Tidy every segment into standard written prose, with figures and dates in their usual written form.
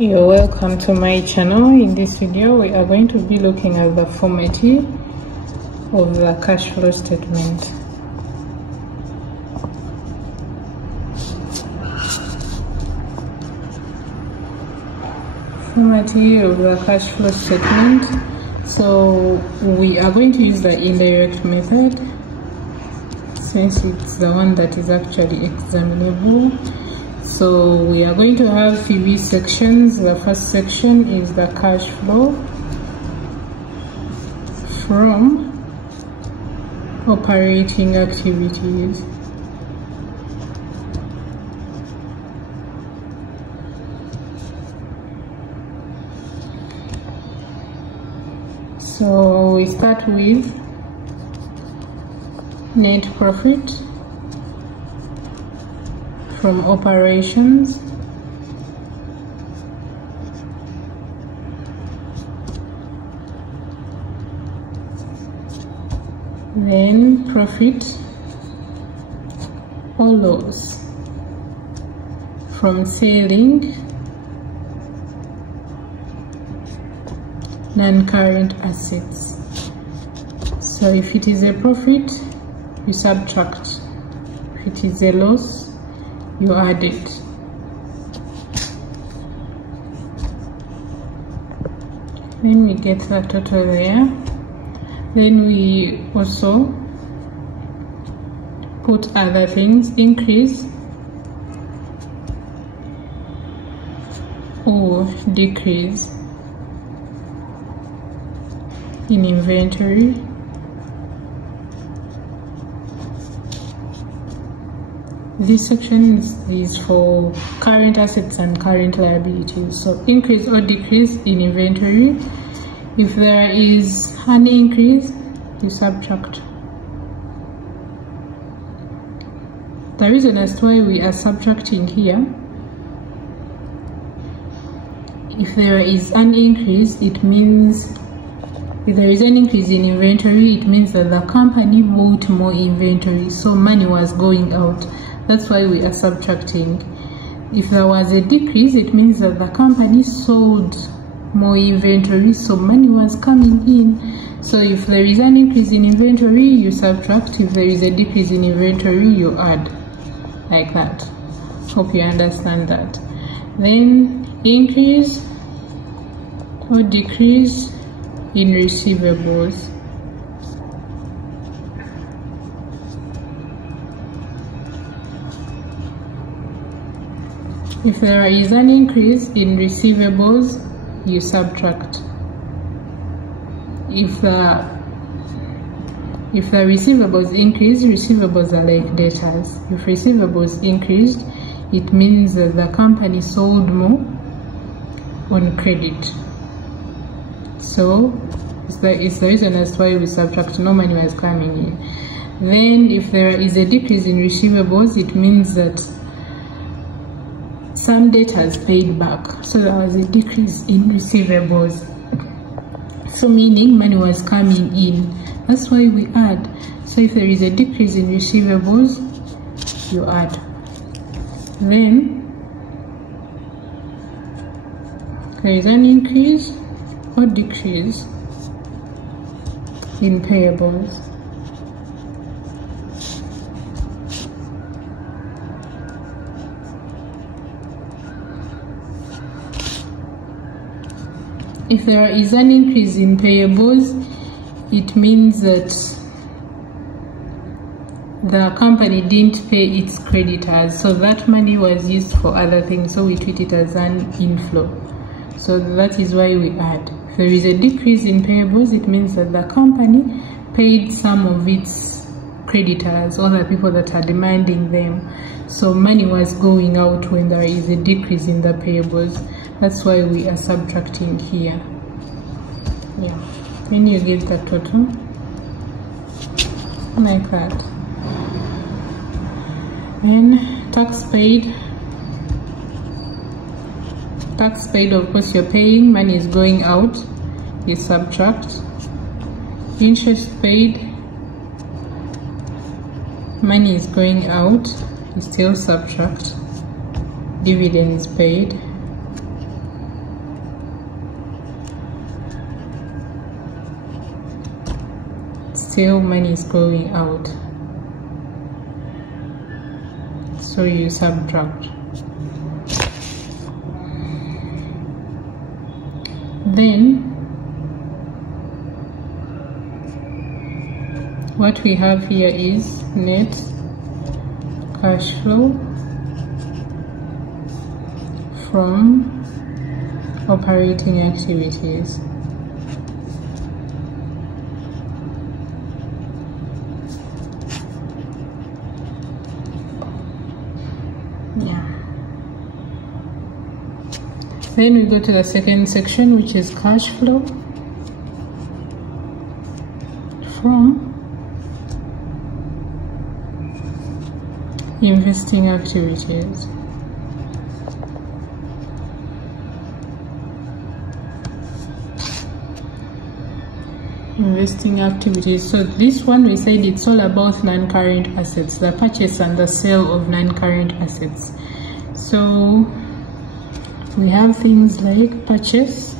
You're welcome to my channel. In this video we are going to be looking at the formatting of the cash flow statement. Formatting of the cash flow statement. So we are going to use the indirect method since it's the one that is actually examinable. So we are going to have 3 sections. The first section is the cash flow from operating activities. So we start with net profit from operations, then profit or loss from selling non-current assets. So if it is a profit, you subtract. If it is a loss, you add it. Then we get the total there. Then we also put other things: increase or decrease in inventory, this section is for current assets and current liabilities. So increase or decrease in inventory. If there is an increase, you subtract. The reason as to why we are subtracting here, if there is an increase, it means if there is an increase in inventory, it means that the company bought more inventory, so money was going out. That's why we are subtracting. If there was a decrease, it means that the company sold more inventory, so money was coming in. So if there is an increase in inventory, you subtract. If there is a decrease in inventory, you add, like that. Hope you understand that. Then increase or decrease in receivables. If there is an increase in receivables, you subtract. If the receivables increase, receivables are like debtors. If receivables increased, it means that the company sold more on credit. So it's the reason as why we subtract. No money was coming in. Then if there is a decrease in receivables, it means that some debtors paid back, so there was a decrease in receivables. So meaning money was coming in. That's why we add. So if there is a decrease in receivables, you add. Then there is an increase or decrease in payables. If there is an increase in payables, it means that the company didn't pay its creditors, so that money was used for other things, so we treat it as an inflow. So that is why we add. If there is a decrease in payables, it means that the company paid some of its creditors, other people that are demanding them, so money was going out when there is a decrease in the payables. That's why we are subtracting here. Yeah. Then you get the total like that. Then tax paid. Tax paid, of course you're paying, money is going out, you subtract. Interest paid, money is going out, you still subtract. Dividends paid, still money is going out, so you subtract. Then what we have here is net cash flow from operating activities. Then we go to the second section, which is cash flow from investing activities. Investing activities. So this one, we said it's all about non-current assets, the purchase and the sale of non-current assets. So we have things like purchase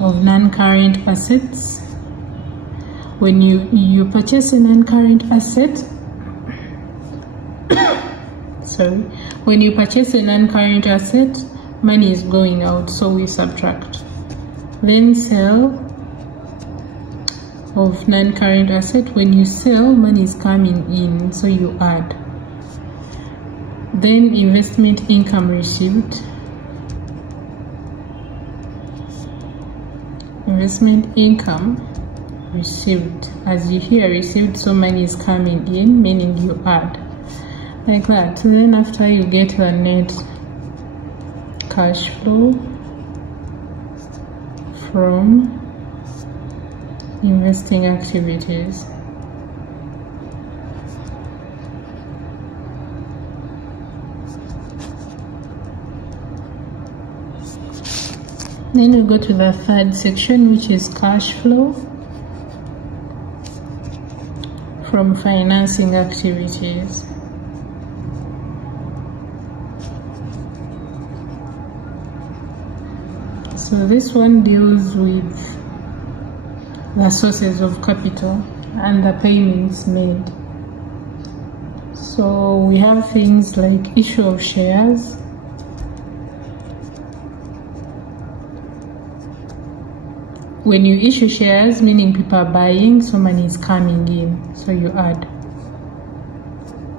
of non-current assets. When you purchase a non-current asset, when you purchase a non-current asset, money is going out, so we subtract. Then sale of non-current asset. When you sell, money is coming in, so you add. Then investment income received. Investment income received. As you hear received, so money is coming in, meaning you add. Like that. Then after you get the net cash flow from investing activities. Then we go to the third section, which is cash flow from financing activities. So this one deals with the sources of capital and the payments made. So we have things like issue of shares, when you issue shares, meaning people are buying, so money is coming in, so you add.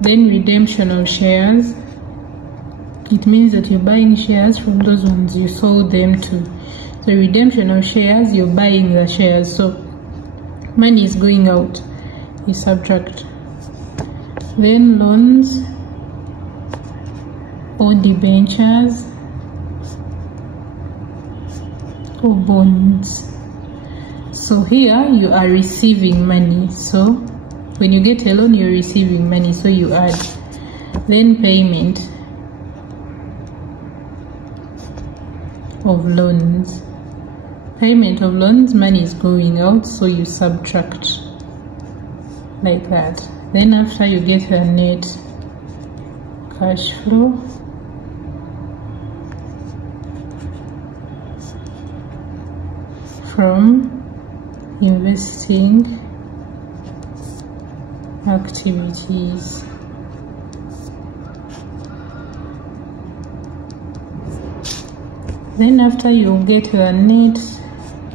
Then redemption of shares. It means that you're buying shares from those ones you sold them to. So redemption of shares, you're buying the shares, so money is going out, you subtract. Then loans or debentures or bonds. So here you are receiving money, so when you get a loan, you're receiving money, so you add. Then payment of loans. Payment of loans, money is going out, so you subtract. Like that. Then after you get the net cash flow from investing activities. Then after you get the net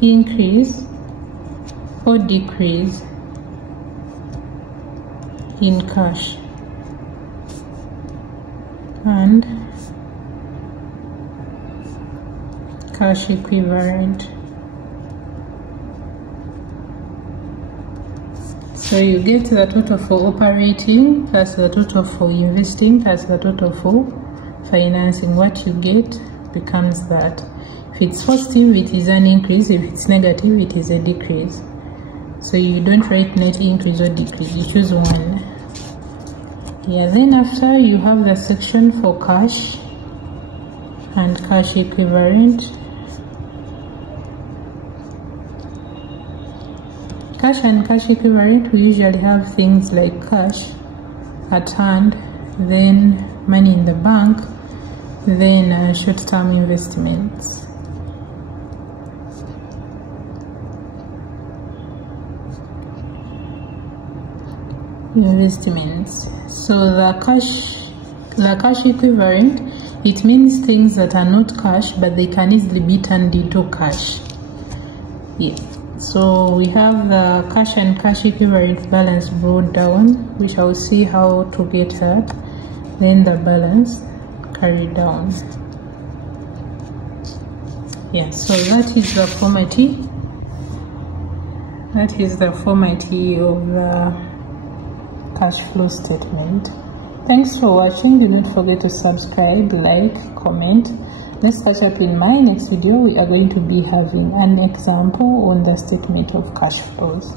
increase or decrease in cash and cash equivalent. So you get the total for operating plus the total for investing plus the total for financing. What you get becomes that. If it's positive, it is an increase. If it's negative, it is a decrease. So you don't write net increase or decrease, you choose one. Yeah, then after you have the section for cash and cash equivalent. Cash and cash equivalent, we usually have things like cash at hand, then money in the bank, then short-term investments. investments. So the cash equivalent, it means things that are not cash but they can easily be turned into cash. Yeah. So we have the cash and cash equivalent balance brought down. We shall see how to get that. Then the balance carried down. Yeah, so that is the formatting. That is the formatting of the cash flow statement. Thanks for watching. Do not forget to subscribe, like, comment. Let's catch up in my next video. We are going to be having an example on the statement of cash flows.